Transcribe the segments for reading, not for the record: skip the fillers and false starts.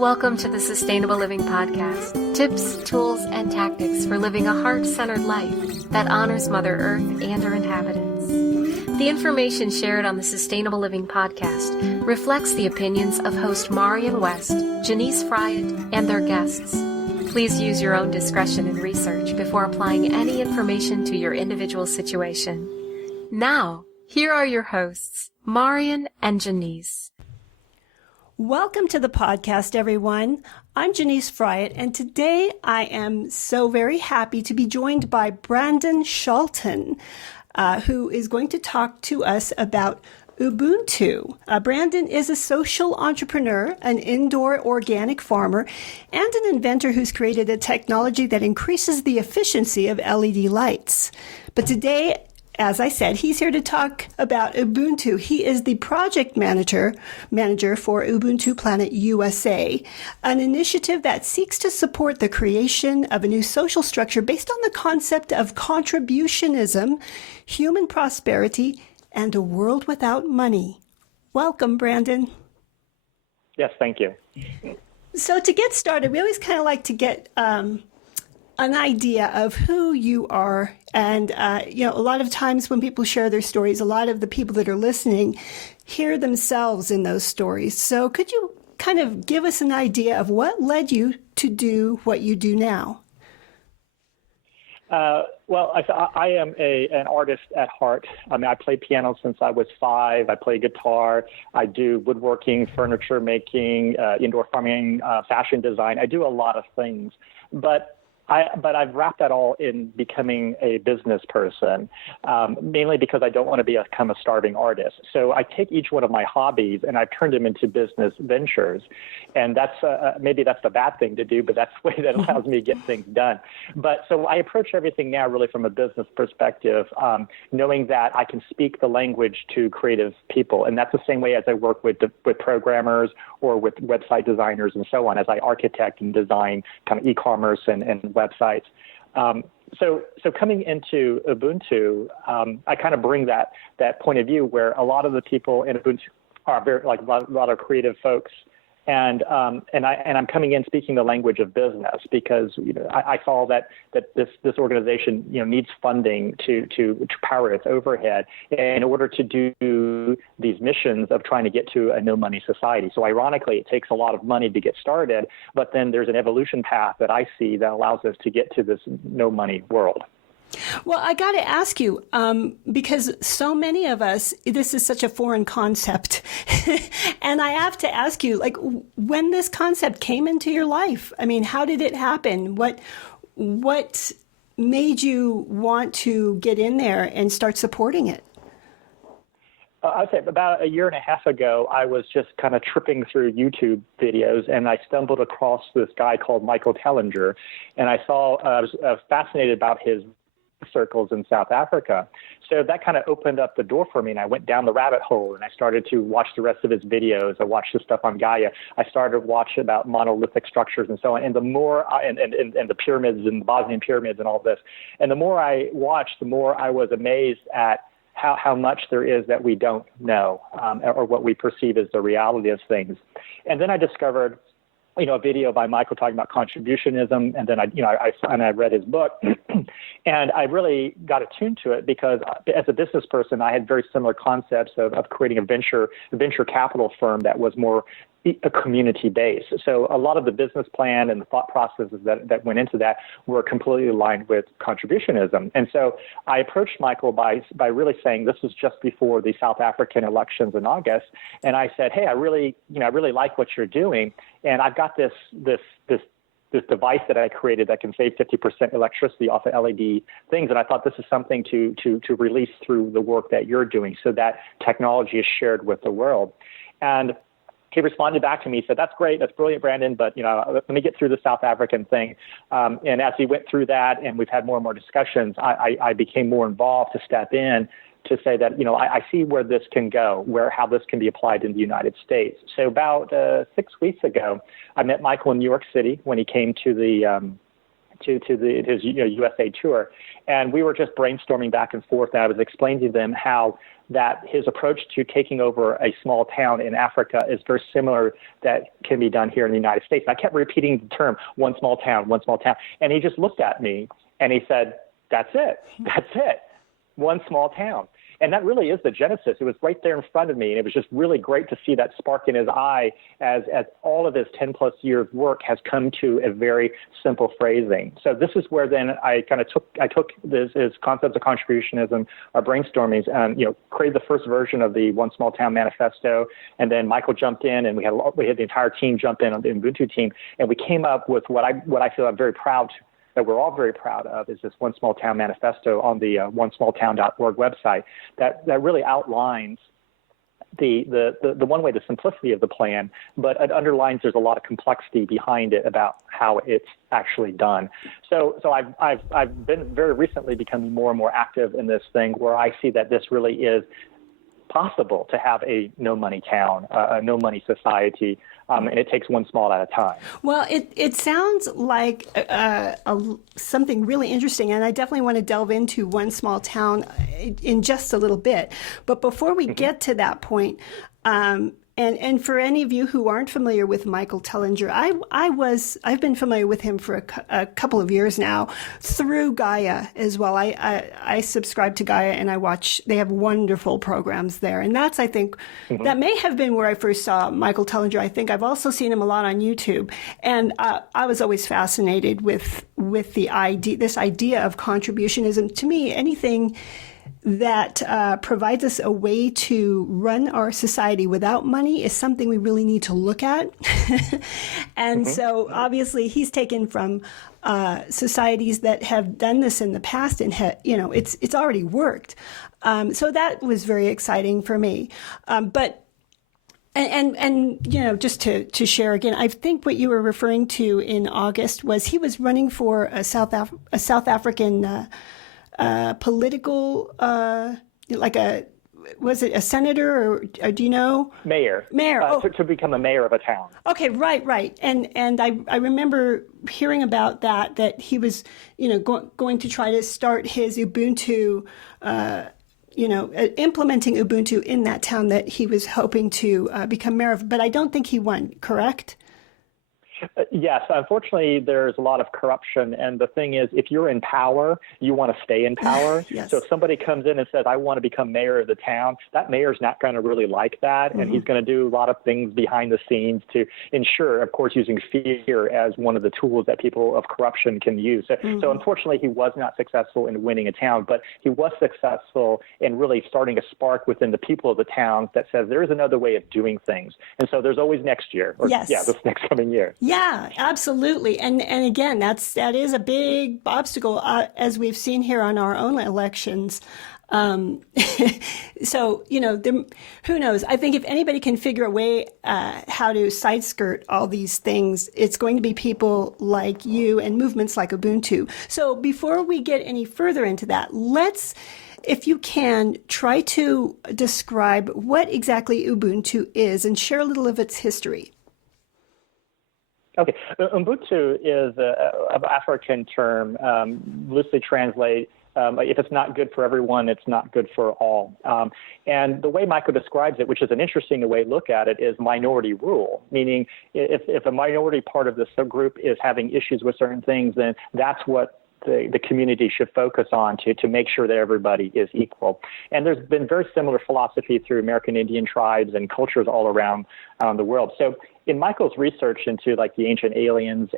Welcome to the Sustainable Living Podcast. Tips, tools, and tactics for living a heart-centered life that honors Mother Earth and her inhabitants. The information shared on the Sustainable Living Podcast reflects the opinions of host Marian West, Janice Fryatt, and their guests. Please use your own discretion and research before applying any information to your individual situation. Now, here are your hosts, Marian and Janice. Welcome to the podcast, everyone. I'm Janice Fryatt, and today I am so very happy to be joined by Brandon Shalton, who is going to talk to us about Ubuntu. Brandon is a social entrepreneur, an indoor organic farmer, and an inventor who's created a technology that increases the efficiency of LED lights. But today, as I said, he's here to talk about Ubuntu. He is the project manager for Ubuntu Planet USA, an initiative that seeks to support the creation of a new social structure based on the concept of contributionism, human prosperity, and a world without money. Welcome, Brandon. Yes, thank you. So to get started, we always kind of like to get an idea of who you are. And, a lot of times when people share their stories, a lot of the people that are listening hear themselves in those stories. So could you kind of give us an idea of what led you to do what you do now? I am an artist at heart. I mean, I play piano since I was 5. I play guitar. I do woodworking, furniture making, indoor farming, fashion design. I do a lot of things, but I've wrapped that all in becoming a business person, mainly because I don't want to become a starving artist. So I take each one of my hobbies and I've turned them into business ventures. And that's maybe that's the bad thing to do, but that's the way that allows me to get things done. But so I approach everything now really from a business perspective, knowing that I can speak the language to creative people. And that's the same way as I work with programmers or with website designers and so on, as I architect and design kind of e-commerce and websites. So coming into Ubuntu, I kind of bring that point of view where a lot of the people in Ubuntu are very like a lot of creative folks, and I'm coming in speaking the language of business because I saw that this organization needs funding to power its overhead in order to do these missions of trying to get to a no money society. So ironically, it takes a lot of money to get started, but then there's an evolution path that I see that allows us to get to this no money world. Well, I got to ask you, because so many of us, this is such a foreign concept. And I have to ask you, like, when this concept came into your life, I mean, how did it happen? What made you want to get in there and start supporting it? I'd say about a year and a half ago, I was just kind of tripping through YouTube videos, and I stumbled across this guy called Michael Tellinger, and I was fascinated about his circles in South Africa. So that kind of opened up the door for me, and I went down the rabbit hole, and I started to watch the rest of his videos. I watched the stuff on Gaia. I started to watch about monolithic structures and so on. And the more, and the pyramids and the Bosnian pyramids and all this, and the more I watched, the more I was amazed at how much there is that we don't know, or what we perceive as the reality of things. And then I discovered a video by Michael talking about contributionism, and then I read his book, and I really got attuned to it because as a business person, I had very similar concepts of creating a venture capital firm that was more a community base. So a lot of the business plan and the thought processes that went into that were completely aligned with contributionism. And so I approached Michael by really saying, this was just before the South African elections in August, and I said, hey, I really like what you're doing, and I've got this device that I created that can save 50% electricity off of LED things. And I thought this is something to release through the work that you're doing so that technology is shared with the world. And he responded back to me, said, that's great, that's brilliant, Brandon, but let me get through the South African thing. And as he went through that and we've had more and more discussions, I became more involved to step in to say that, I see where this can go, how this can be applied in the United States. So about 6 weeks ago, I met Michael in New York City when he came to his USA tour, and we were just brainstorming back and forth, and I was explaining to them how that his approach to taking over a small town in Africa is very similar that can be done here in the United States. I kept repeating the term, one small town, one small town. And he just looked at me and he said, that's it. That's it. One small town. And that really is the genesis. It was right there in front of me. And it was just really great to see that spark in his eye as all of his 10 plus years work has come to a very simple phrasing. So this is where then I took this concepts of contributionism, our brainstormings, and, created the first version of the One Small Town Manifesto. And then Michael jumped in and we had the entire team jump in on the Ubuntu team. And we came up with what I feel I'm very proud that we're all very proud of is this One Small Town Manifesto on the onesmalltown.org website that really outlines the one way, the simplicity of the plan, but it underlines there's a lot of complexity behind it about how it's actually done. So I've been very recently becoming more and more active in this thing where I see that this really is possible to have a no money town, a no money society, and it takes one small at a time. Well, it sounds like something really interesting, and I definitely want to delve into One Small Town in just a little bit. But before we get to that point, and for any of you who aren't familiar with Michael Tellinger, I've been familiar with him for a couple of years now through Gaia as well. I subscribe to Gaia and I watch. They have wonderful programs there, and that's, I think, that may have been where I first saw Michael Tellinger. I think I've also seen him a lot on YouTube, and I was always fascinated with this idea of contributionism. To me, anything that provides us a way to run our society without money is something we really need to look at. And so obviously he's taken from societies that have done this in the past and it's already worked. So that was very exciting for me. But just to share again, I think what you were referring to in August was he was running for a South African political, was it a senator or do you know? Mayor. To become a mayor of a town. Okay, right. And I remember hearing about that he was, going to try to start his Ubuntu, implementing Ubuntu in that town that he was hoping to become mayor of. But I don't think he won, correct? Yes, unfortunately, there's a lot of corruption. And the thing is, if you're in power, you want to stay in power. Yes. So if somebody comes in and says, I want to become mayor of the town, that mayor's not going to really like that. And he's going to do a lot of things behind the scenes to ensure, of course, using fear as one of the tools that people of corruption can use. So unfortunately, he was not successful in winning a town, but he was successful in really starting a spark within the people of the town that says there is another way of doing things. And so there's always next year, this next coming year. Yeah, absolutely. And again, that is a big obstacle, as we've seen here on our own elections. So, who knows? I think if anybody can figure a way how to side skirt all these things, it's going to be people like you and movements like Ubuntu. So before we get any further into that, let's, if you can, try to describe what exactly Ubuntu is and share a little of its history. Okay, Ubuntu is an African term, loosely translate. If it's not good for everyone, it's not good for all. And the way Michael describes it, which is an interesting way to look at it, is minority rule, meaning if a minority part of the subgroup is having issues with certain things, then that's what the community should focus on to make sure that everybody is equal. And there's been very similar philosophy through American Indian tribes and cultures all around the world. So in Michael's research into like the ancient aliens,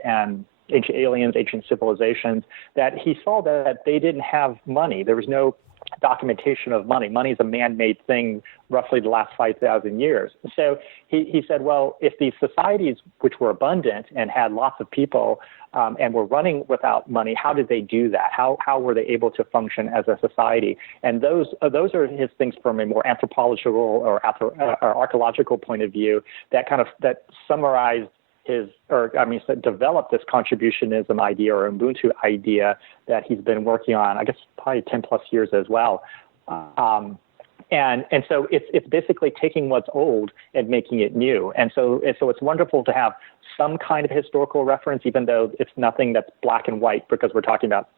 ancient civilizations, that he saw that they didn't have money. There was no documentation of money. Money is a man-made thing roughly the last 5,000 years. So he said, well, if these societies, which were abundant and had lots of people and were running without money, how did they do that? How were they able to function as a society? And those are his things from a more anthropological or archaeological point of view that summarized developed this contributionism idea or Ubuntu idea that he's been working on, I guess, probably 10 plus years as well. And so it's basically taking what's old and making it new. And so it's wonderful to have some kind of historical reference, even though it's nothing that's black and white, because we're talking about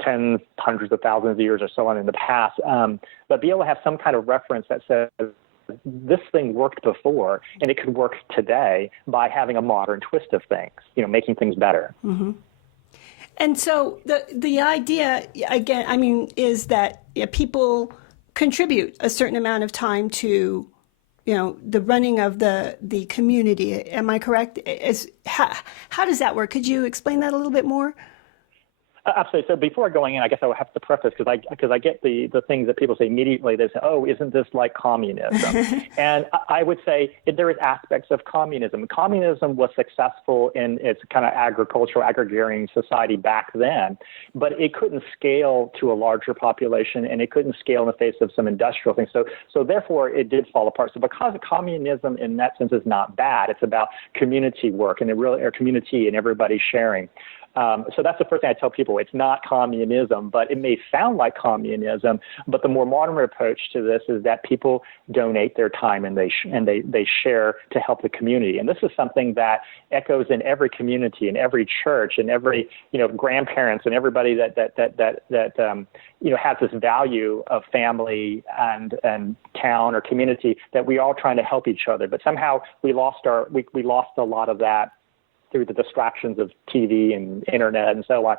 tens, hundreds of thousands of years or so on in the past, but be able to have some kind of reference that says this thing worked before and it could work today by having a modern twist of things, making things better. Mm-hmm. And so the idea, again, I mean, is that people contribute a certain amount of time to, the running of the community. Am I correct? How does that work? Could you explain that a little bit more? Absolutely. So before going in, I guess I would have to preface because I get the things that people say immediately. They say, "Oh, isn't this like communism?" And I would say there is aspects of communism. Communism was successful in its kind of agricultural, agrarian society back then, but it couldn't scale to a larger population, and it couldn't scale in the face of some industrial things. So therefore, it did fall apart. So because communism in that sense is not bad, it's about community work and community and everybody sharing. So that's the first thing I tell people. It's not communism, but it may sound like communism. But the more modern approach to this is that people donate their time and they share to help the community. And this is something that echoes in every community, in every church, and every grandparents and everybody that has this value of family and town or community, that we're all trying to help each other. But somehow we lost a lot of that through the distractions of TV and internet and so on.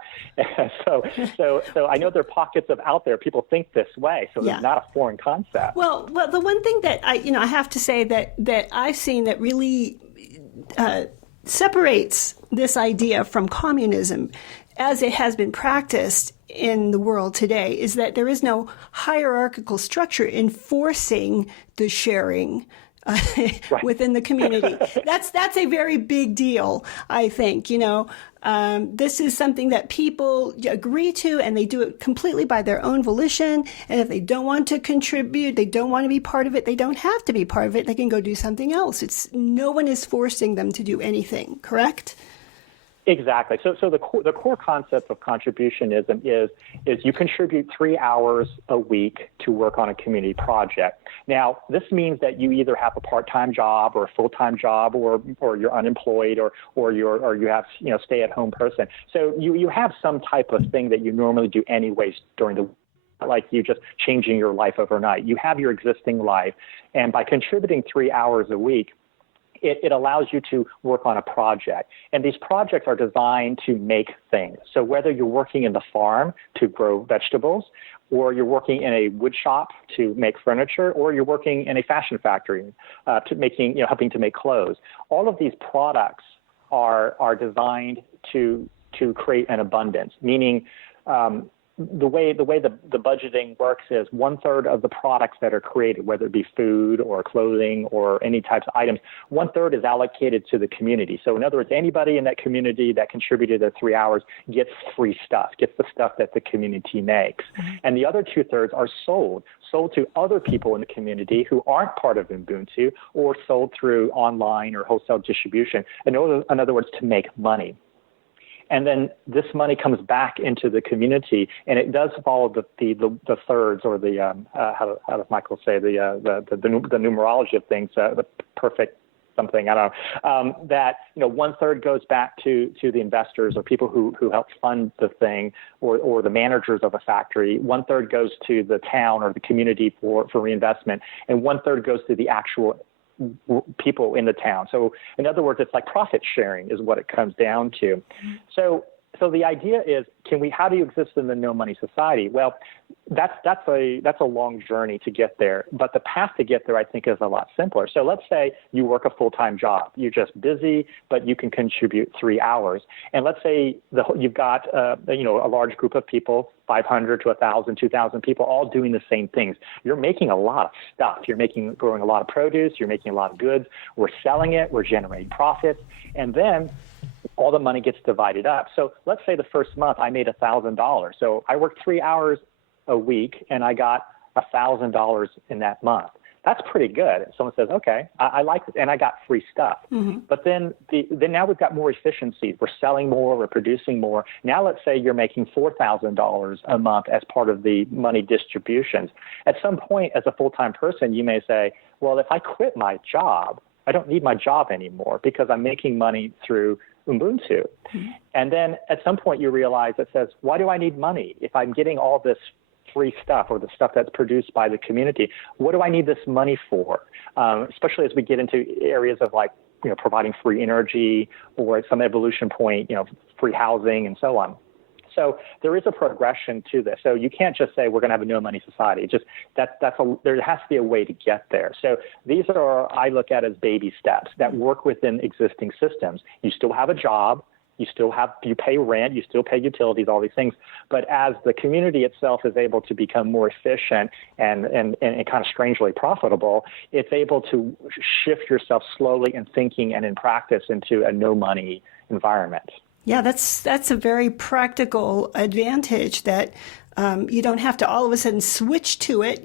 So I know there are pockets of out there people think this way. So it's not a foreign concept. Well, the one thing that I have to say that I've seen that really separates this idea from communism as it has been practiced in the world today is that there is no hierarchical structure enforcing the sharing within the community. That's a very big deal, I think. This is something that people agree to, and they do it completely by their own volition. And if they don't want to contribute, they don't want to be part of it, they don't have to be part of it. They can go do something else. No one is forcing them to do anything, correct? Exactly. So the core concept of contributionism is you contribute 3 hours a week to work on a community project. Now, this means that you either have a part-time job or a full-time job, or you're unemployed, or you have stay-at-home person. So you have some type of thing that you normally do anyways during the week, like you just changing your life overnight. You have your existing life, and by contributing 3 hours a week, it allows you to work on a project. And these projects are designed to make things. So whether you're working in the farm to grow vegetables, or you're working in a wood shop to make furniture, or you're working in a fashion factory helping to make clothes, all of these products are designed to create an abundance, meaning the way the budgeting works is 1/3 of the products that are created, whether it be food or clothing or any types of items, 1/3 is allocated to the community. So in other words, anybody in that community that contributed the 3 hours gets free stuff, gets the stuff that the community makes. Mm-hmm. And the other 2/3 are sold to other people in the community who aren't part of Ubuntu, or sold through online or wholesale distribution. In other words, to make money. And then this money comes back into the community, and it does follow the thirds, or the how does Michael say, the numerology of things, the perfect something, I don't know, that 1/3 goes back to the investors or people who help fund the thing, or the managers of a factory. 1/3 goes to the town or the community for reinvestment, and 1/3 goes to the actual people in the town. So in other words, it's like profit sharing is what it comes down to. So the idea is, how do you exist in the no money society? Well, that's a long journey to get there, but the path to get there, I think, is a lot simpler. So let's say you work a full-time job. You're just busy, but you can contribute 3 hours. And let's say you've got a large group of people, 500 to 1,000, 2,000 people, all doing the same things. You're making a lot of stuff. You're growing a lot of produce. You're making a lot of goods. We're selling it. We're generating profits. And then all the money gets divided up. So let's say the first month I made $1,000. So I worked 3 hours a week, and I got $1,000 in that month. That's pretty good. Someone says, okay, I like this, and I got free stuff. Mm-hmm. But then now we've got more efficiencies. We're selling more. We're producing more. Now let's say you're making $4,000 a month as part of the money distributions. At some point, as a full-time person, you may say, well, if I quit my job, I don't need my job anymore because I'm making money through Ubuntu. Mm-hmm. And then at some point you realize it says, why do I need money? If I'm getting all this free stuff or the stuff that's produced by the community, what do I need this money for? Especially as we get into areas of like, providing free energy, or at some evolution point, free housing and so on. So there is a progression to this. So you can't just say we're going to have a no money society. There has to be a way to get there. So these are, I look at as baby steps that work within existing systems. You still have a job. You pay rent, you still pay utilities, all these things. But as the community itself is able to become more efficient and kind of strangely profitable, it's able to shift yourself slowly in thinking and in practice into a no money environment. Yeah, that's a very practical advantage that you don't have to all of a sudden switch to it.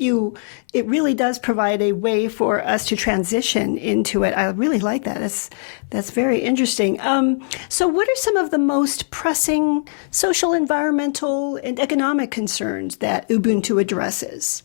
It really does provide a way for us to transition into it. I really like that. That's very interesting. So what are some of the most pressing social, environmental, and economic concerns that Ubuntu addresses?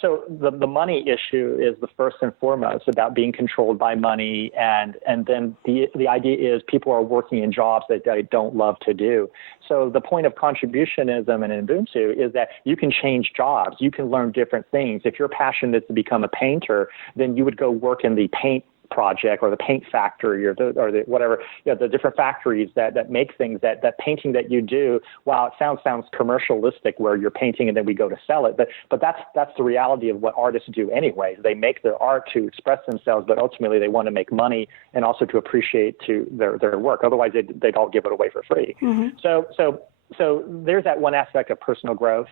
So the money issue is the first and foremost about being controlled by money, and then the idea is people are working in jobs that they don't love to do. So the point of contributionism in Ubuntu is that you can change jobs, you can learn different things. If your passion is to become a painter, then you would go work in the paint project or the paint factory or the whatever, the different factories that make things, that painting that you do, while it sounds commercialistic where you're painting and then we go to sell it, but that's the reality of what artists do anyways. They make their art to express themselves, but ultimately they want to make money and also to appreciate their work. Otherwise they'd all give it away for free. Mm-hmm. So there's that one aspect of personal growth,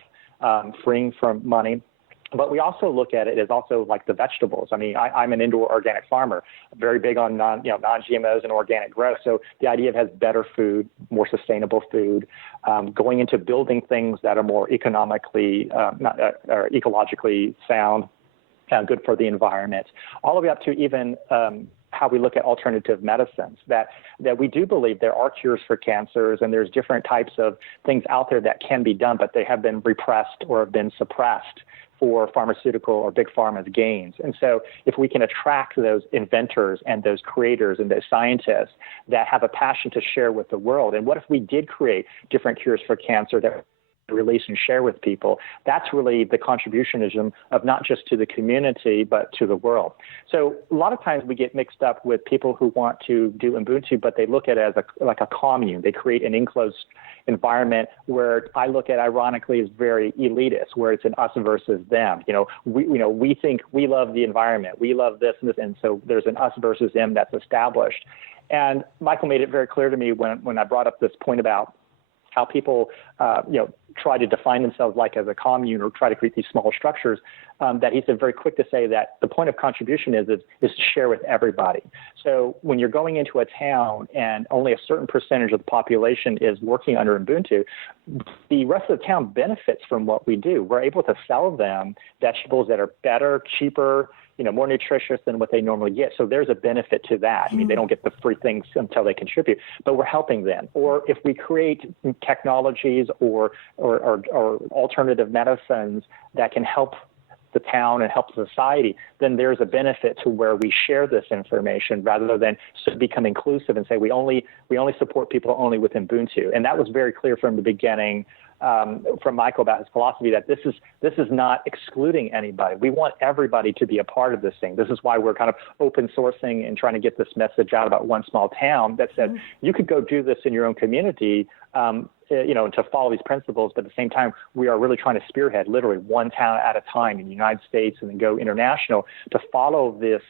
freeing from money. But we also look at it as also like the vegetables. I mean, I'm an indoor organic farmer, very big on non-GMOs and organic growth. So the idea of has better food, more sustainable food, going into building things that are more ecologically sound, good for the environment, all the way up to even how we look at alternative medicines, that we do believe there are cures for cancers and there's different types of things out there that can be done, but they have been repressed or have been suppressed for pharmaceutical or big pharma's gains. And so if we can attract those inventors and those creators and those scientists that have a passion to share with the world, and what if we did create different cures for cancer that release and share with people? That's really the contributionism of not just to the community, but to the world. So a lot of times we get mixed up with people who want to do Ubuntu, but they look at it as like a commune. They create an enclosed environment where I look at, ironically, is very elitist, where it's an us versus them. We think we love the environment, we love this and this, and so there's an us versus them that's established. And Michael made it very clear to me when I brought up this point about how people, try to define themselves like as a commune or try to create these smaller structures, that he's been very quick to say that the point of contribution is to share with everybody. So when you're going into a town and only a certain percentage of the population is working under Ubuntu, the rest of the town benefits from what we do. We're able to sell them vegetables that are better, cheaper, more nutritious than what they normally get. So there's a benefit to that. I mean, they don't get the free things until they contribute, but we're helping them. Or if we create technologies or alternative medicines that can help the town and help society, then there's a benefit to where we share this information rather than become inclusive and say we only support people only with Ubuntu. And that was very clear from the beginning from Michael about his philosophy that this is not excluding anybody. We want everybody to be a part of this thing. This is why we're kind of open sourcing and trying to get this message out about one small town that said you could go do this in your own community, to follow these principles. But at the same time, we are really trying to spearhead literally one town at a time in the United States and then go international to follow this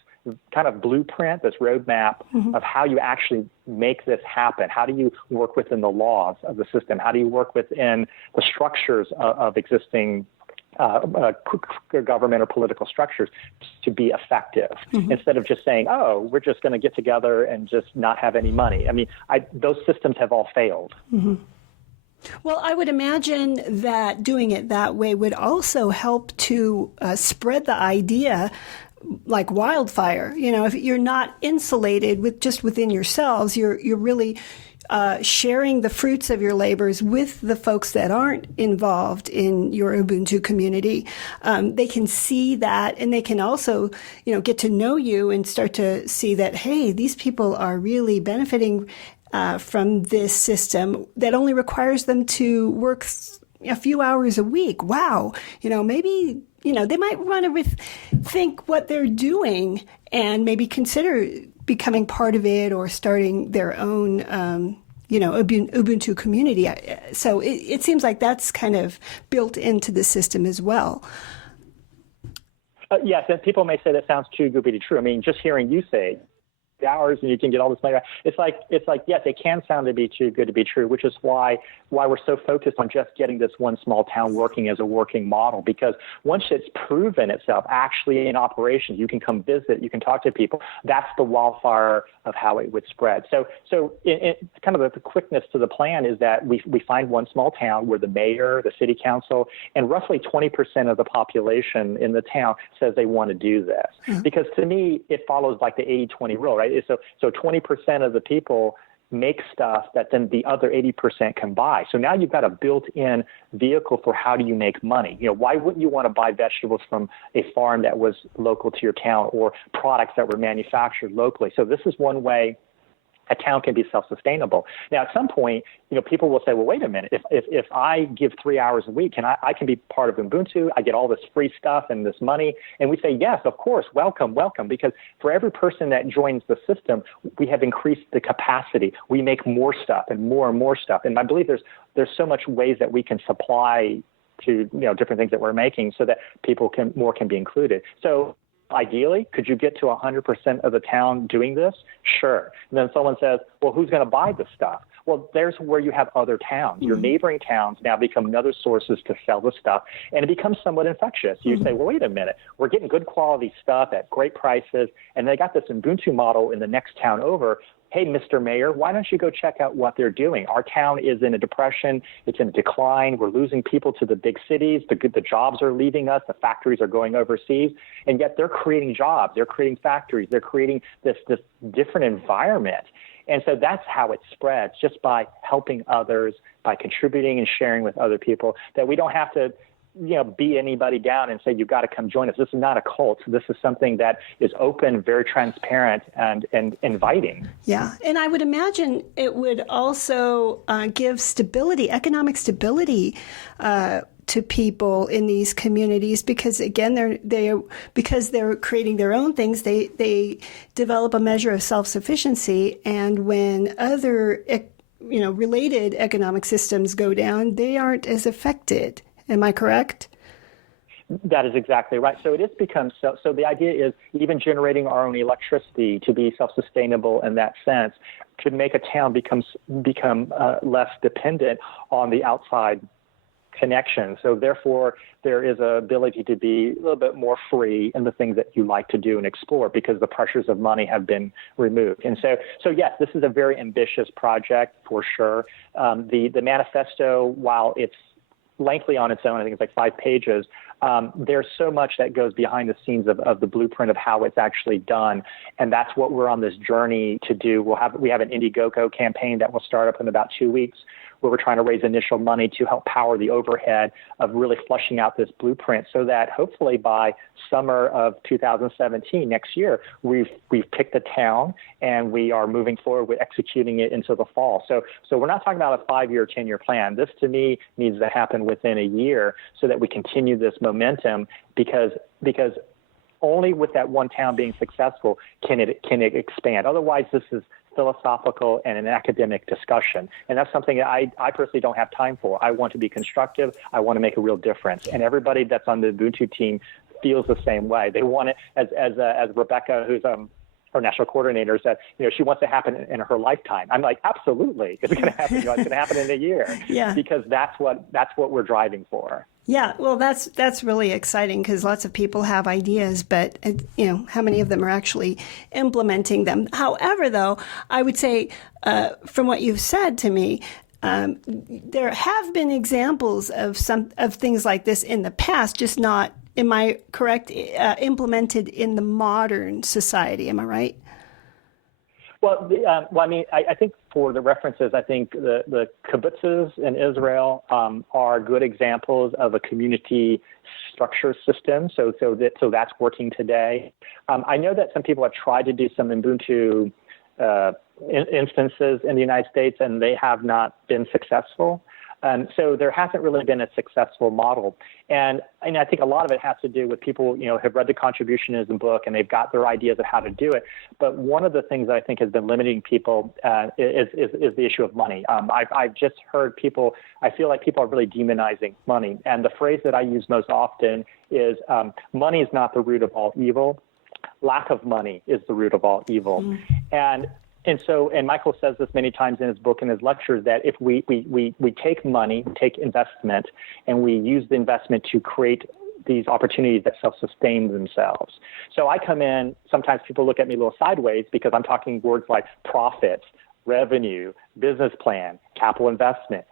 kind of blueprint, this roadmap of how you actually make this happen. How do you work within the laws of the system? How do you work within the structures of existing government or political structures to be effective instead of just saying, oh, we're just going to get together and just not have any money. I mean, those systems have all failed. Well, I would imagine that doing it that way would also help to spread the idea like wildfire. If you're not insulated within yourselves, you're really sharing the fruits of your labors with the folks that aren't involved in your Ubuntu community. They can see that, and they can also, get to know you and start to see that, hey, these people are really benefiting from this system that only requires them to work a few hours a week. Wow. Maybe, they might want to think what they're doing and maybe consider becoming part of it or starting their own, Ubuntu community. So it seems like that's kind of built into the system as well. Yes, and people may say that sounds too good to be true. I mean, just hearing you say hours and you can get all this money. It's like yes, it can sound to be too good to be true, which is why we're so focused on just getting this one small town working as a working model. Because once it's proven itself actually in operations, you can come visit, you can talk to people. That's the wildfire of how it would spread. So kind of the quickness to the plan is that we find one small town where the mayor, the city council, and roughly 20% of the population in the town says they want to do this. Mm-hmm. Because to me, it follows like the 80-20 rule, right? So 20% of the people make stuff that then the other 80% can buy. So now you've got a built-in vehicle for how do you make money. Why wouldn't you want to buy vegetables from a farm that was local to your town or products that were manufactured locally? So this is one way a town can be self-sustainable. Now, at some point, people will say, well, wait a minute, if I give 3 hours a week and I can be part of Ubuntu, I get all this free stuff and this money. And we say, yes, of course, welcome, because for every person that joins the system, we have increased the capacity. We make more stuff and more stuff. And I believe there's so much ways that we can supply to, different things that we're making so that people can be included. So ideally, could you get to 100% of the town doing this? Sure. And then someone says, well, who's going to buy this stuff? Well, there's where you have other towns. Mm-hmm. Your neighboring towns now become another sources to sell the stuff, and it becomes somewhat infectious. You say, well, wait a minute. We're getting good quality stuff at great prices, and they got this Ubuntu model in the next town over. Hey, Mr. Mayor, why don't you go check out what they're doing? Our town is in a depression. It's in decline. We're losing people to the big cities. The jobs are leaving us. The factories are going overseas. And yet they're creating jobs. They're creating factories. They're creating this different environment. And so that's how it spreads, just by helping others, by contributing and sharing with other people, that we don't have to beat anybody down and say, you've got to come join us. This is not a cult. This is something that is open, very transparent, and inviting. Yeah. And I would imagine it would also give stability, economic stability, to people in these communities, because again, because they're creating their own things, they develop a measure of self-sufficiency. And when other related economic systems go down, they aren't as affected. Am I correct? That is exactly right. So it has become so the idea is even generating our own electricity to be self-sustainable in that sense could make a town become less dependent on the outside connection. So therefore, there is an ability to be a little bit more free in the things that you like to do and explore, because the pressures of money have been removed. And so yes, this is a very ambitious project for sure. The manifesto, while it's lengthy on its own, I think it's like 5 pages, there's so much that goes behind the scenes of the blueprint of how it's actually done. And that's what we're on this journey to do. We have an Indiegogo campaign that will start up in about 2 weeks, where we're trying to raise initial money to help power the overhead of really fleshing out this blueprint, so that hopefully by summer of 2017, next year, we've picked a town and we are moving forward with executing it into the fall. So we're not talking about a 5-year, 10-year plan. This, to me, needs to happen within a year so that we continue this momentum, because only with that one town being successful can it expand. Otherwise, this is philosophical and an academic discussion. And that's something that I personally don't have time for. I want to be constructive. I want to make a real difference. And everybody that's on the Ubuntu team feels the same way. They want it, as Rebecca, who's our national coordinator, said, she wants to happen in her lifetime. I'm like, absolutely, it's going to happen. It's going to happen in a year. Yeah. Because that's what we're driving for. Yeah, well, that's really exciting, because lots of people have ideas, but how many of them are actually implementing them? However, though, I would say, from what you've said to me, there have been examples of things like this in the past, just not am I correct, implemented in the modern society. Am I right? Well, I think for the references, I think the kibbutzes in Israel are good examples of a community structure system. So that's working today. I know that some people have tried to do some Ubuntu instances in the United States, and they have not been successful. So there hasn't really been a successful model. And I think a lot of it has to do with people, have read the Contributionism book and they've got their ideas of how to do it. But one of the things that I think has been limiting people is the issue of money. I've just heard people, I feel like people are really demonizing money. And the phrase that I use most often is money is not the root of all evil. Lack of money is the root of all evil. And Michael says this many times in his book and his lectures, that if we take money, take investment, and we use the investment to create these opportunities that self-sustain themselves. So I come in, sometimes people look at me a little sideways because I'm talking words like profits, revenue, business plan, capital investment,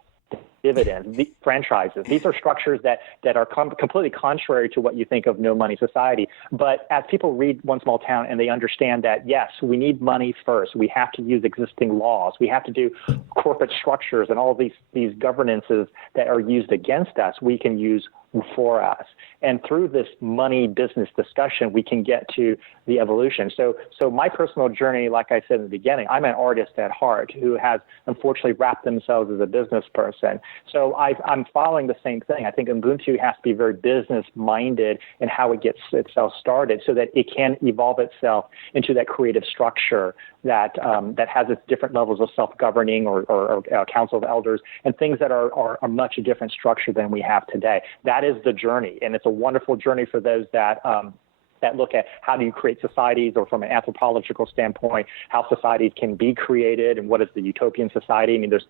dividends, franchises. These are structures that are completely contrary to what you think of no money society. But as people read One Small Town and they understand that, yes, we need money first. We have to use existing laws. We have to do corporate structures and all these governances that are used against us, we can use for us. And through this money business discussion, we can get to the evolution. So my personal journey, like I said in the beginning, I'm an artist at heart who has unfortunately wrapped themselves as a business person. So I'm following the same thing. I think Ubuntu has to be very business minded in how it gets itself started so that it can evolve itself into that creative structure that has its different levels of self-governing or council of elders and things that are a much different structure than we have today. That is the journey, and it's a wonderful journey for those that look at how do you create societies, or from an anthropological standpoint, how societies can be created and what is the utopian society. I mean, there's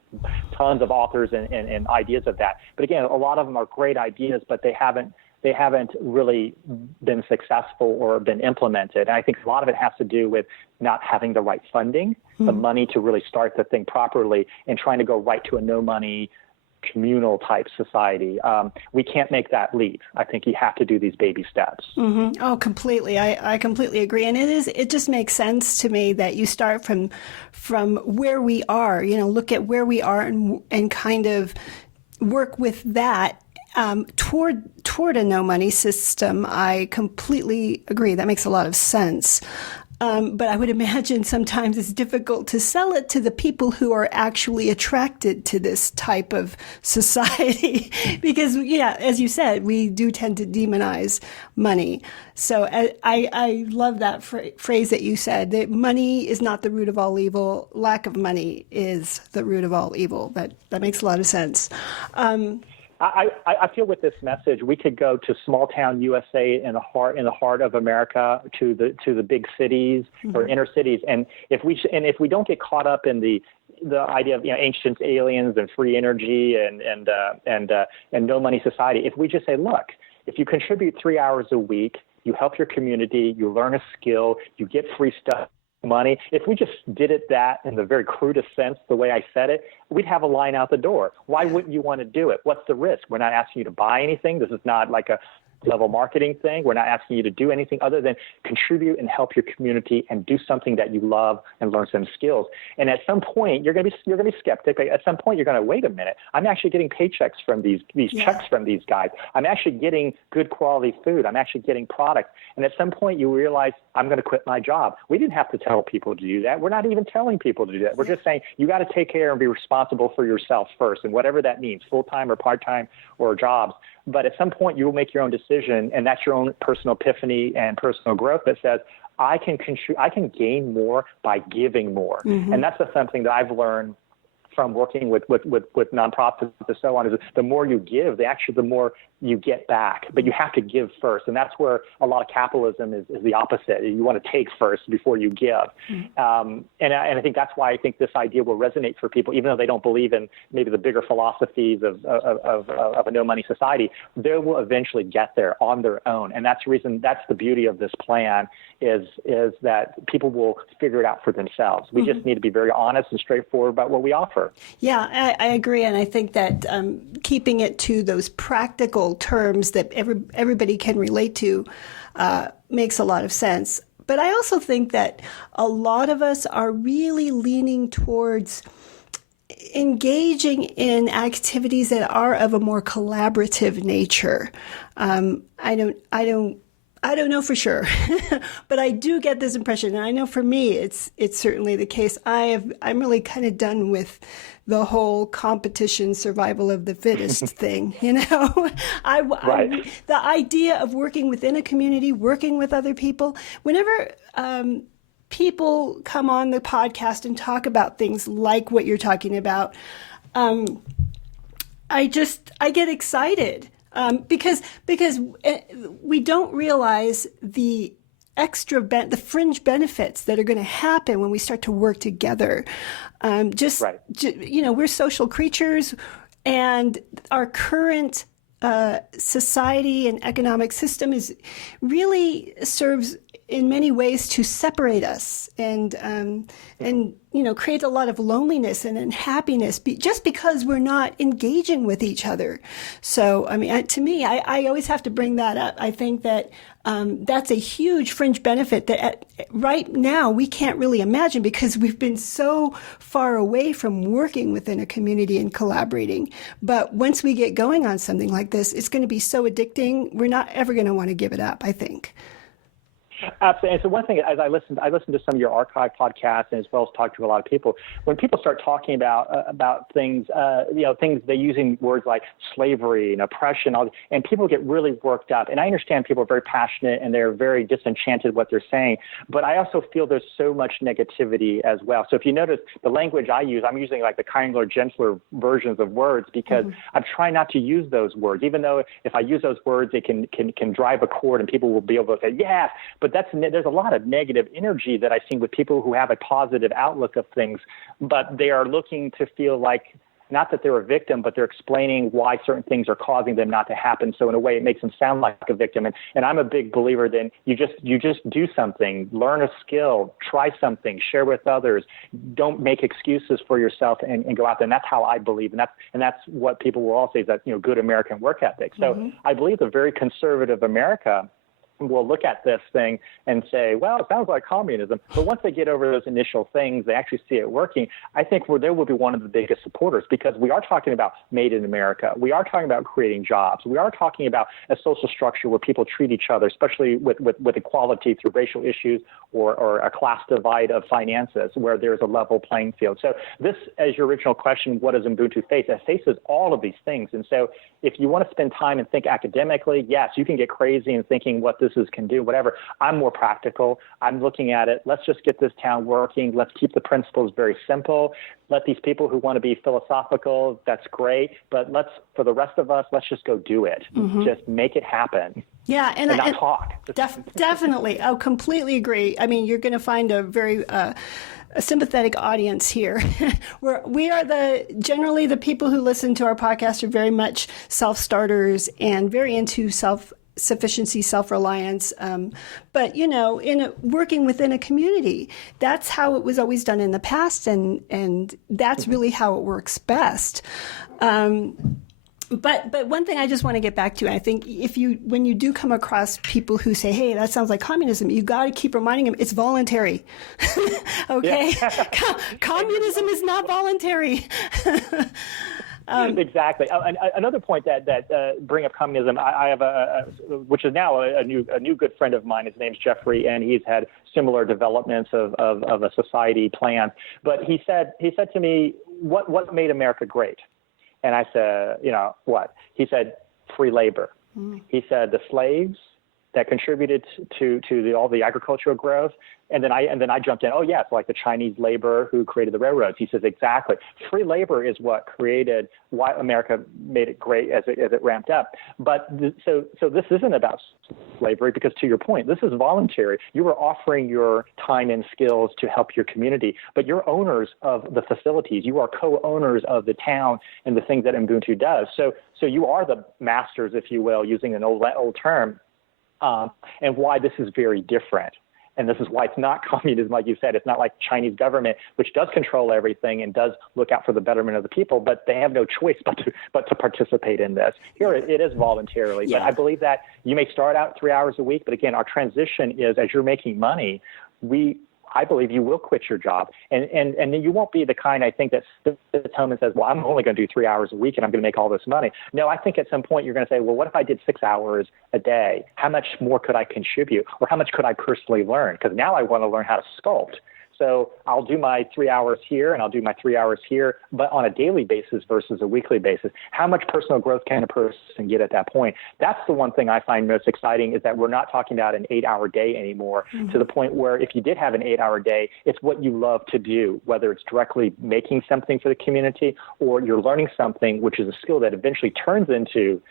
tons of authors and ideas of that. But again, a lot of them are great ideas, but they haven't really been successful or been implemented. And I think a lot of it has to do with not having the right funding, the money to really start the thing properly, and trying to go right to a no money communal type society. We can't make that leap. I think you have to do these baby steps. Mm-hmm. Oh, completely. I completely agree. And it just makes sense to me that you start from where we are, look at where we are and kind of work with that toward a no money system. I completely agree. That makes a lot of sense. But I would imagine sometimes it's difficult to sell it to the people who are actually attracted to this type of society because, as you said, we do tend to demonize money. So I love that phrase that you said, that money is not the root of all evil. Lack of money is the root of all evil. That makes a lot of sense. I feel with this message, we could go to small town USA in the heart of America, to the big cities or inner cities, and if we don't get caught up in the idea of ancient aliens and free energy and no money society, if we just say, look, if you contribute 3 hours a week, you help your community, you learn a skill, you get free stuff. Money. If we just did it that in the very crudest sense, the way I said it, we'd have a line out the door. Why wouldn't you want to do it? What's the risk? We're not asking you to buy anything. This is not like a level marketing thing. We're not asking you to do anything other than contribute and help your community and do something that you love and learn some skills. And at some point, you're going to be skeptic. At some point, you're going to wait a minute. I'm actually getting paychecks from these checks from these guys. I'm actually getting good quality food. I'm actually getting products. And at some point, you realize I'm going to quit my job. We didn't have to tell people to do that. We're not even telling people to do that. We're just saying you got to take care and be responsible for yourself first, and whatever that means, full-time or part-time or jobs. But at some point, you will make your own decision, and that's your own personal epiphany and personal growth that says, I can gain more by giving more. And that's something that I've learned from working with nonprofits and so on, is the more you give, the more you get back, but you have to give first. And that's where a lot of capitalism is the opposite. You want to take first before you give. And I think that's why I think this idea will resonate for people, even though they don't believe in maybe the bigger philosophies of a no money society. They will eventually get there on their own. And that's the beauty of this plan is that people will figure it out for themselves. We just need to be very honest and straightforward about what we offer. better. Yeah, I agree. And I think that keeping it to those practical terms that everybody can relate to makes a lot of sense. But I also think that a lot of us are really leaning towards engaging in activities that are of a more collaborative nature. I don't know for sure, but I do get this impression, and I know for me, it's certainly the case. I'm really kind of done with the whole competition, survival of the fittest thing. Right. The idea of working within a community, working with other people. Whenever people come on the podcast and talk about things like what you're talking about, I get excited. Because we don't realize the the fringe benefits that are going to happen when we start to work together. We're social creatures, and our current society and economic system really serves in many ways to separate us and create a lot of loneliness and unhappiness just because we're not engaging with each other. So, to me, I always have to bring that up. I think that that's a huge fringe benefit that right now we can't really imagine because we've been so far away from working within a community and collaborating. But once we get going on something like this, it's going to be so addicting. We're not ever going to want to give it up, I think. Absolutely. And so one thing, as I listened to some of your archive podcasts and as well as talk to a lot of people, when people start talking about things, things they're using words like slavery and oppression, and people get really worked up. And I understand people are very passionate and they're very disenchanted with what they're saying, but I also feel there's so much negativity as well. So if you notice the language I use, I'm using like the kinder, gentler versions of words because I'm trying not to use those words, even though if I use those words, it can drive a chord and people will be able to say, yes, but there's a lot of negative energy that I've seen with people who have a positive outlook of things, but they are looking to feel like not that they're a victim, but they're explaining why certain things are causing them not to happen. So in a way, it makes them sound like a victim. And I'm a big believer that you just do something, learn a skill, try something, share with others. Don't make excuses for yourself and go out there. And that's how I believe. And that's what people will all say is that, good American work ethic. So I believe the very conservative America will look at this thing and say, well, it sounds like communism. But once they get over those initial things, they actually see it working. I think they will be one of the biggest supporters because we are talking about made in America. We are talking about creating jobs. We are talking about a social structure where people treat each other, especially with equality through racial issues or a class divide of finances where there's a level playing field. So this, as your original question, what does Ubuntu face? It faces all of these things. And so if you want to spend time and think academically, yes, you can get crazy in thinking what this can do, whatever. I'm more practical. I'm looking at it. Let's just get this town working. Let's keep the principles very simple. Let these people who want to be philosophical, that's great. But for the rest of us, let's just go do it. Just make it happen. Yeah, and not talk. Definitely. I completely agree. You're going to find a very a sympathetic audience here. We are generally the people who listen to our podcast are very much self-starters and very into self-sufficiency, self-reliance. But, working within a community, that's how it was always done in the past. And that's really how it works best. But one thing I just want to get back to, I think when you do come across people who say, hey, that sounds like communism, you got to keep reminding them it's voluntary. Okay? Communism is not voluntary. Exactly. Another point that bring up communism, I have which is now a new good friend of mine. His name's Jeffrey, and he's had similar developments of a society plan. But he said to me, what made America great? And I said, what? He said, free labor. He said the slaves that contributed to all the agricultural growth. And then I jumped in. Oh, yeah, it's like the Chinese labor who created the railroads. He says, exactly. Free labor is what created why America made it great as it ramped up. But so this isn't about slavery because, to your point, this is voluntary. You are offering your time and skills to help your community, but you're owners of the facilities. You are co-owners of the town and the things that Ubuntu does. So you are the masters, if you will, using an old term, and why this is very different. and this is why it's not communism, like you said. It's not like Chinese government, which does control everything and does look out for the betterment of the people, but they have no choice but to participate in this. Here it is voluntarily, but I believe that you may start out 3 hours a week, but again, our transition is as you're making money, I believe you will quit your job, and then you won't be the kind, I think, that sits home and says, well, I'm only going to do 3 hours a week and I'm going to make all this money. No, I think at some point you're going to say, well, what if I did 6 hours a day? How much more could I contribute, or how much could I personally learn? Because now I want to learn how to sculpt. So I'll do my 3 hours here and I'll do my 3 hours here, but on a daily basis versus a weekly basis. How much personal growth can a person get at that point? That's the one thing I find most exciting, is that we're not talking about an 8-hour day anymore, to the point where if you did have an 8-hour day, it's what you love to do, whether it's directly making something for the community or you're learning something, which is a skill that eventually turns into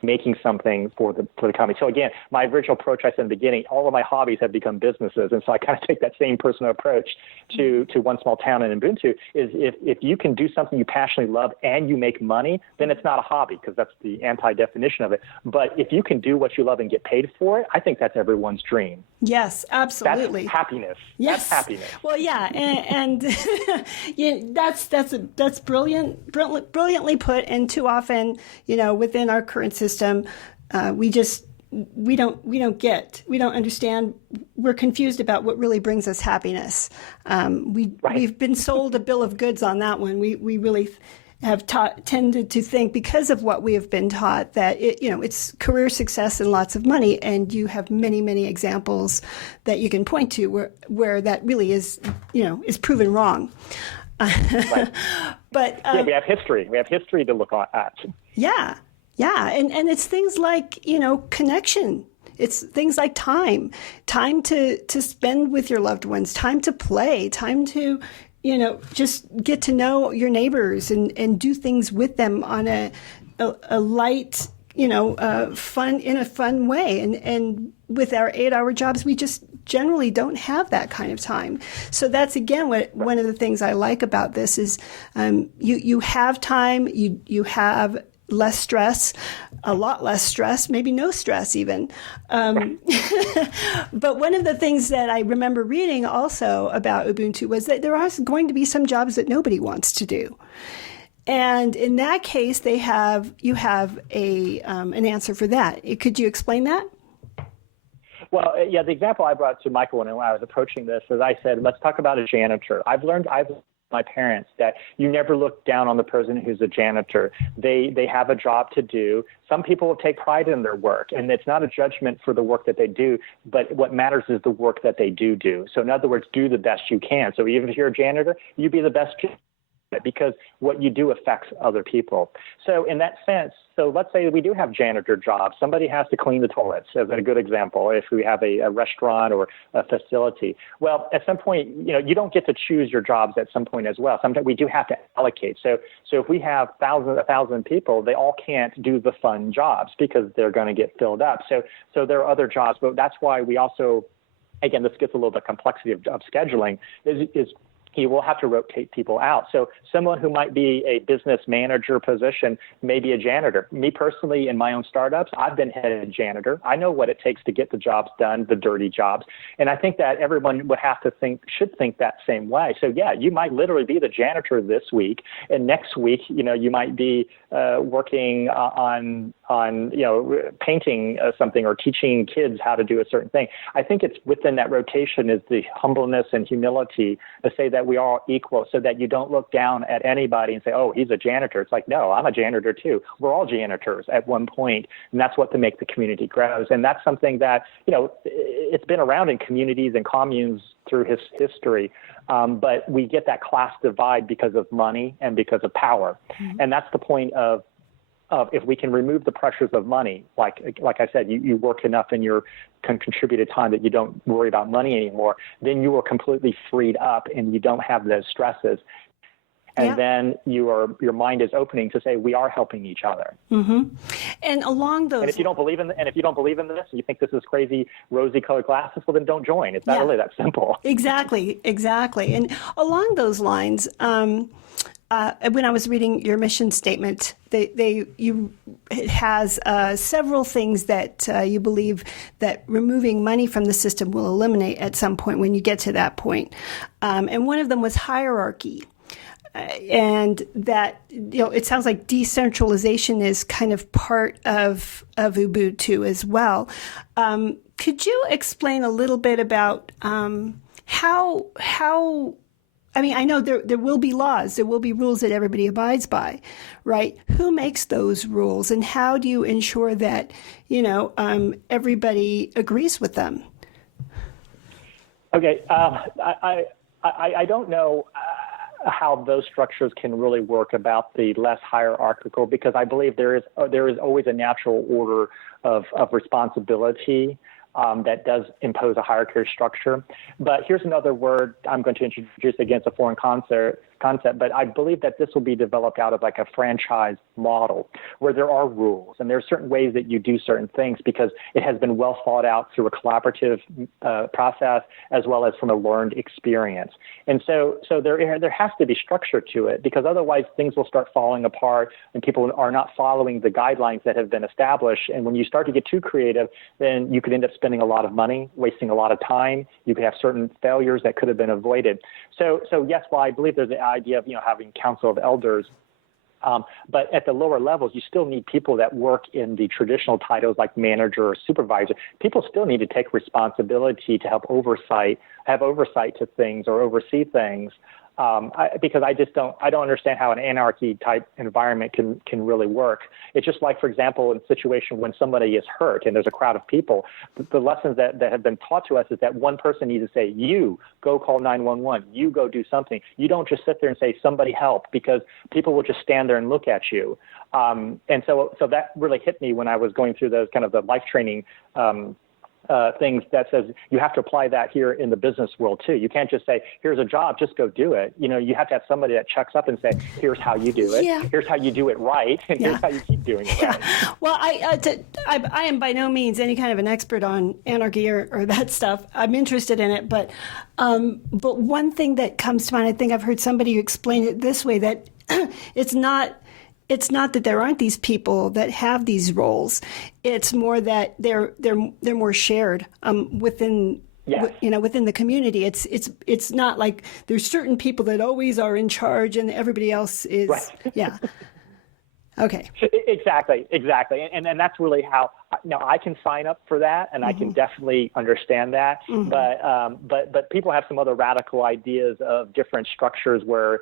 making something for the company. So again, my original approach, I said in the beginning, all of my hobbies have become businesses. And so I kind of take that same personal approach to One Small Town and Ubuntu, is if you can do something you passionately love and you make money, then it's not a hobby, because that's the anti-definition of it. But if you can do what you love and get paid for it, I think that's everyone's dream. Yes, absolutely. That's happiness. Yes. That's happiness. Well, yeah, and that's brilliantly put. And too often, within our current system, we don't understand. We're confused about what really brings us happiness. We've been sold a bill of goods on that one. We really have tended to think, because of what we have been taught, that it's career success and lots of money, and you have many, many examples that you can point to where that really is proven wrong. Right. But we have history. We have history to look at. Yeah, and it's things like connection. It's things like time to spend with your loved ones, time to play, time to just get to know your neighbors and do things with them on a light, fun way. And with our 8-hour jobs, we just generally don't have that kind of time. So that's, again, one of the things I like about this is you have time, you have less stress, a lot less stress, maybe no stress even. But one of the things that I remember reading also about Ubuntu was that there are going to be some jobs that nobody wants to do. And in that case, you have an answer for that. Could you explain that? Well, the example I brought to Michael when I was approaching this is I said, let's talk about a janitor. I've learned my parents that you never look down on the person who's a janitor. They have a job to do. Some people take pride in their work, and it's not a judgment for the work that they do, but what matters is the work that they do. So in other words, do the best you can. So even if you're a janitor, you be the best because what you do affects other people. So in that sense, so let's say we do have janitor jobs. Somebody has to clean the toilets, as a good example, if we have a restaurant or a facility. Well, at some point, you don't get to choose your jobs at some point as well. Sometimes we do have to allocate. So if we have 1,000 people, they all can't do the fun jobs because they're going to get filled up. So there are other jobs, but that's why we also, again, this gets a little bit complexity of scheduling, is you will have to rotate people out. So someone who might be a business manager position may be a janitor. Me personally, in my own startups, I've been head janitor. I know what it takes to get the jobs done, the dirty jobs. And I think that everyone should think that same way. So yeah, you might literally be the janitor this week, and next week, you might be working on painting something or teaching kids how to do a certain thing. I think it's within that rotation is the humbleness and humility to say that we are all equal, so that you don't look down at anybody and say, oh, he's a janitor. It's like, no, I'm a janitor too. We're all janitors at one point, and that's what to make the community grows. And that's something that, it's been around in communities and communes through history. But we get that class divide because of money and because of power. Mm-hmm. And that's the point of if we can remove the pressures of money, like I said, you work enough in your contributed time that you don't worry about money anymore, then you are completely freed up and you don't have those stresses. And then your mind is opening to say we are helping each other. Mm-hmm. And along those, and if you don't believe in this, you think this is crazy, rosy-colored glasses, well then don't join. It's not really that simple. Exactly. And along those lines, when I was reading your mission statement, it has several things that you believe that removing money from the system will eliminate at some point when you get to that point. And one of them was hierarchy. And that, it sounds like decentralization is kind of part of Ubuntu as well. Could you explain a little bit about how I know there will be laws, there will be rules that everybody abides by, right? Who makes those rules, and how do you ensure that, everybody agrees with them? Okay, I don't know how those structures can really work about the less hierarchical, because I believe there is always a natural order of responsibility that does impose a hierarchy structure. But here's another word I'm going to introduce against a foreign concept, but I believe that this will be developed out of like a franchise model where there are rules and there are certain ways that you do certain things because it has been well thought out through a collaborative process as well as from a learned experience. And so there has to be structure to it, because otherwise things will start falling apart and people are not following the guidelines that have been established. And when you start to get too creative, then you could end up spending a lot of money, wasting a lot of time. You could have certain failures that could have been avoided. So yes, while I believe there's the idea of having council of elders, but at the lower levels, you still need people that work in the traditional titles like manager or supervisor. People still need to take responsibility to have oversight to things or oversee things. Because I don't understand how an anarchy type environment can really work. It's just like, for example, in a situation when somebody is hurt and there's a crowd of people, the lessons that have been taught to us is that one person needs to say, you go call 911, you go do something. You don't just sit there and say, somebody help, because people will just stand there and look at you. And so that really hit me when I was going through those kind of the life training things that says you have to apply that here in the business world too. You can't just say, here's a job, just go do it. You have to have somebody that checks up and say, here's how you do it. Yeah. Here's how you do it right. And here's how you keep doing it right. Well, I am by no means any kind of an expert on anarchy or that stuff. I'm interested in it. But one thing that comes to mind, I think I've heard somebody explain it this way, that it's not that there aren't these people that have these roles. It's more that they're more shared within within the community. It's not like there's certain people that always are in charge and everybody else is Okay. Exactly. And that's really how I can sign up for that, and I can definitely understand that. But people have some other radical ideas of different structures where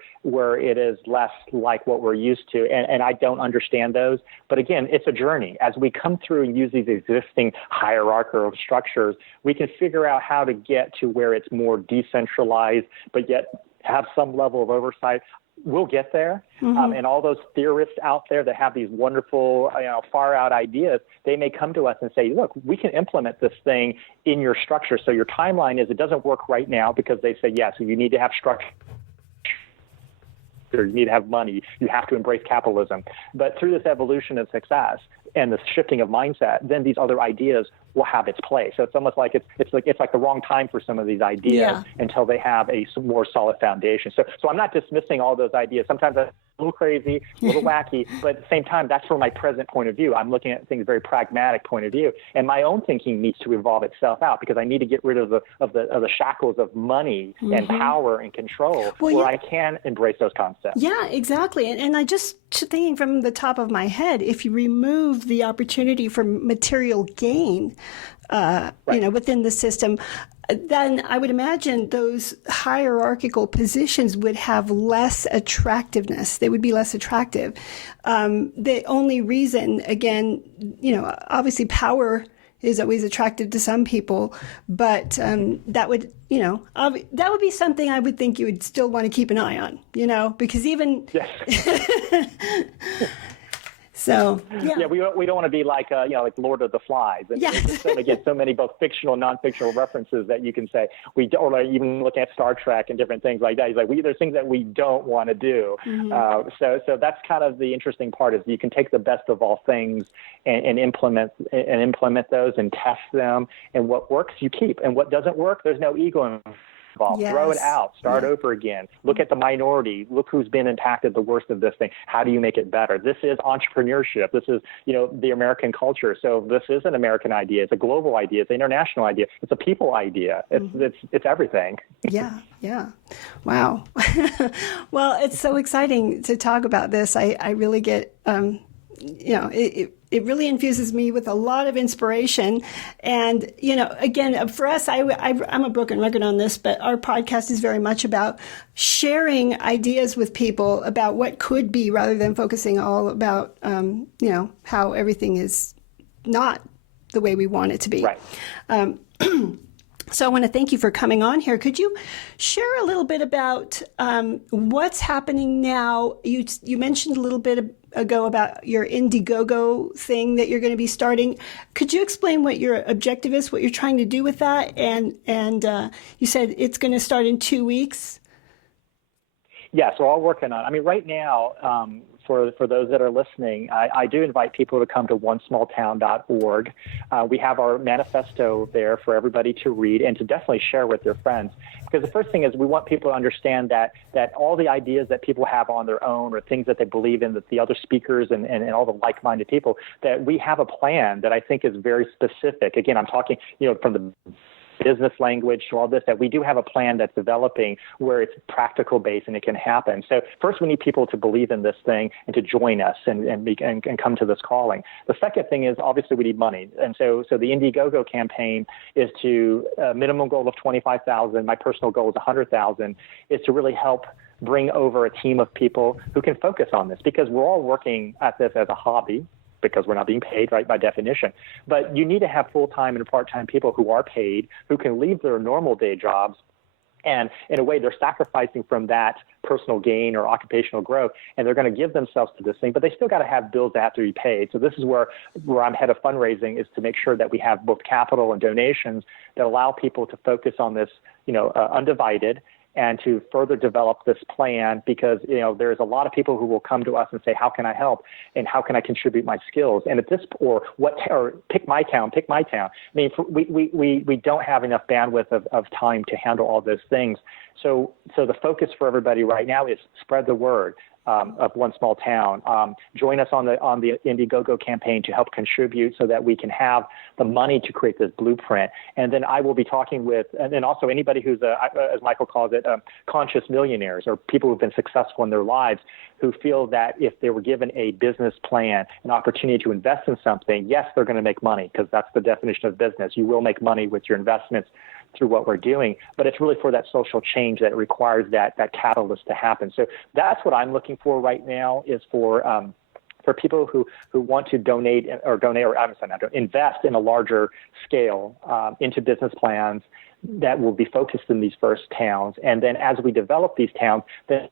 it is less like what we're used to, and I don't understand those. But again, it's a journey. As we come through and use these existing hierarchical structures, we can figure out how to get to where it's more decentralized, but yet have some level of oversight. We'll get there. And all those theorists out there that have these wonderful, far out ideas, they may come to us and say, look, we can implement this thing in your structure. So your timeline is, it doesn't work right now because they say, so you need to have structure. You need to have money. You have to embrace capitalism. But through this evolution of success and the shifting of mindset, then these other ideas will have its place. So it's almost like it's like the wrong time for some of these ideas until they have a more solid foundation. So I'm not dismissing all those ideas. Sometimes that's a little crazy, a little wacky, but at the same time, that's from my present point of view. I'm looking at things very pragmatic point of view, and my own thinking needs to evolve itself out because I need to get rid of the shackles of money and power and control I can embrace those concepts. Yeah, exactly. And I just thinking from the top of my head, if you remove the opportunity for material gain, within the system, then I would imagine those hierarchical positions would have less attractiveness. They would be less attractive. The only reason, again, obviously power is always attractive to some people, but that would be something I would think you would still want to keep an eye on, because even. Yes. So we don't want to be like like Lord of the Flies. And again, so many both fictional and non-fictional references that you can say or even looking at Star Trek and different things like that. He's like, there's things that we don't want to do. So that's kind of the interesting part is you can take the best of all things and implement those and test them. And what works, you keep, and what doesn't work, there's no ego involved. Yes. Throw it out. Start over again. Look at the minority. Look who's been impacted the worst of this thing. How do you make it better? This is entrepreneurship. This is, the American culture. So this is an American idea. It's a global idea. It's an international idea. It's a people idea. It's everything. Yeah. Wow. Well, it's so exciting to talk about this. I really get, it really infuses me with a lot of inspiration. And, again, for us, I'm a broken record on this, but our podcast is very much about sharing ideas with people about what could be rather than focusing all about, how everything is not the way we want it to be. Right. So I want to thank you for coming on here. Could you share a little bit about what's happening now? You mentioned a little bit ago about your Indiegogo thing that you're going to be starting. Could you explain what your objective is, what you're trying to do with that? And you said it's going to start in 2 weeks. Yeah, so we're all working on it. I mean, right now, for those that are listening, I do invite people to come to onesmalltown.org. We have our manifesto there for everybody to read and to definitely share with their friends. Because the first thing is we want people to understand that all the ideas that people have on their own or things that they believe in, that the other speakers and all the like-minded people, that we have a plan that I think is very specific. Again, I'm talking, from the business language to all this, that we do have a plan that's developing where it's practical based and it can happen. So first we need people to believe in this thing and to join us and come to this calling. The second thing is obviously we need money. And so the Indiegogo campaign is to a minimum goal of 25,000. My personal goal is 100,000, is to really help bring over a team of people who can focus on this, because we're all working at this as a hobby, because we're not being paid, right, by definition. But you need to have full-time and part-time people who are paid, who can leave their normal day jobs, and in a way they're sacrificing from that personal gain or occupational growth, and they're going to give themselves to this thing, but they still got to have bills that have to be paid. So this is where I'm head of fundraising, is to make sure that we have both capital and donations that allow people to focus on this, undivided, and to further develop this plan, because there's a lot of people who will come to us and say, how can I help, and how can I contribute my skills, and at this, or pick my town. I mean, we don't have enough bandwidth of time to handle all those things. So the focus for everybody right now is spread the word of One Small Town. Join us on the Indiegogo campaign to help contribute so that we can have the money to create this blueprint. And then I will be talking with, and then also anybody who's, as Michael calls it, conscious millionaires, or people who've been successful in their lives, who feel that if they were given a business plan, an opportunity to invest in something, yes, they're going to make money, because that's the definition of business. You will make money with your investments through what we're doing, but it's really for that social change that requires that catalyst to happen. So that's what I'm looking for right now, is for people who want to invest in a larger scale into business plans that will be focused in these first towns. And then as we develop these towns, then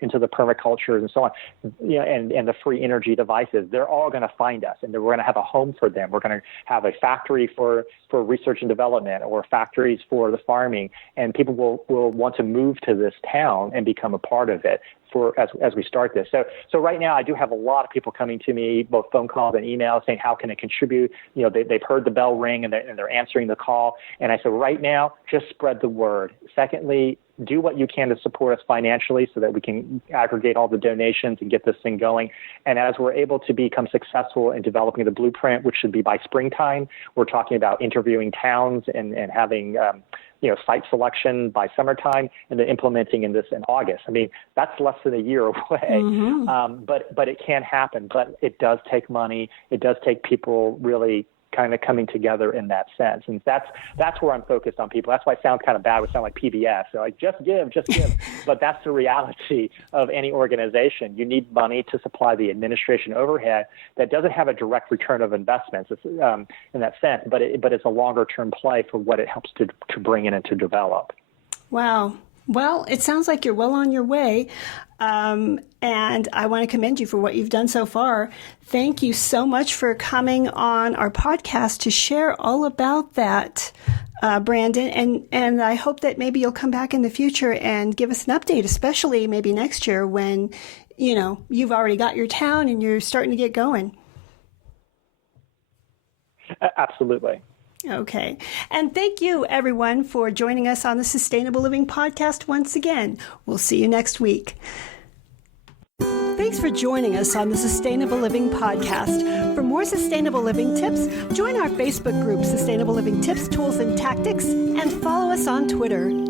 into the permaculture and so on, and the free energy devices, they're all going to find us, and we're going to have a home for them. We're going to have a factory for research and development, or factories for the farming, and people will want to move to this town and become a part of it as we start this. So right now I do have a lot of people coming to me, both phone calls and emails, saying, how can I contribute? They've heard the bell ring and they're answering the call. And I said, right now, just spread the word. Secondly, do what you can to support us financially so that we can aggregate all the donations and get this thing going. And as we're able to become successful in developing the blueprint, which should be by springtime, we're talking about interviewing towns and having site selection by summertime, and then implementing in this in August. I mean, that's less than a year away, but it can happen. But it does take money. It does take people really kind of coming together in that sense. And that's where I'm focused on people. That's why it sounds kind of bad. It would sound like PBS. So like, just give. But that's the reality of any organization. You need money to supply the administration overhead that doesn't have a direct return of investments in that sense, but it's a longer term play for what it helps to bring in and to develop. Wow. Well, it sounds like you're well on your way, and I want to commend you for what you've done so far. Thank you so much for coming on our podcast to share all about that, Brandon, and I hope that maybe you'll come back in the future and give us an update, especially maybe next year when, you've already got your town and you're starting to get going. Absolutely. Okay. And thank you, everyone, for joining us on the Sustainable Living Podcast once again. We'll see you next week. Thanks for joining us on the Sustainable Living Podcast. For more sustainable living tips, join our Facebook group, Sustainable Living Tips, Tools, and Tactics, and follow us on Twitter.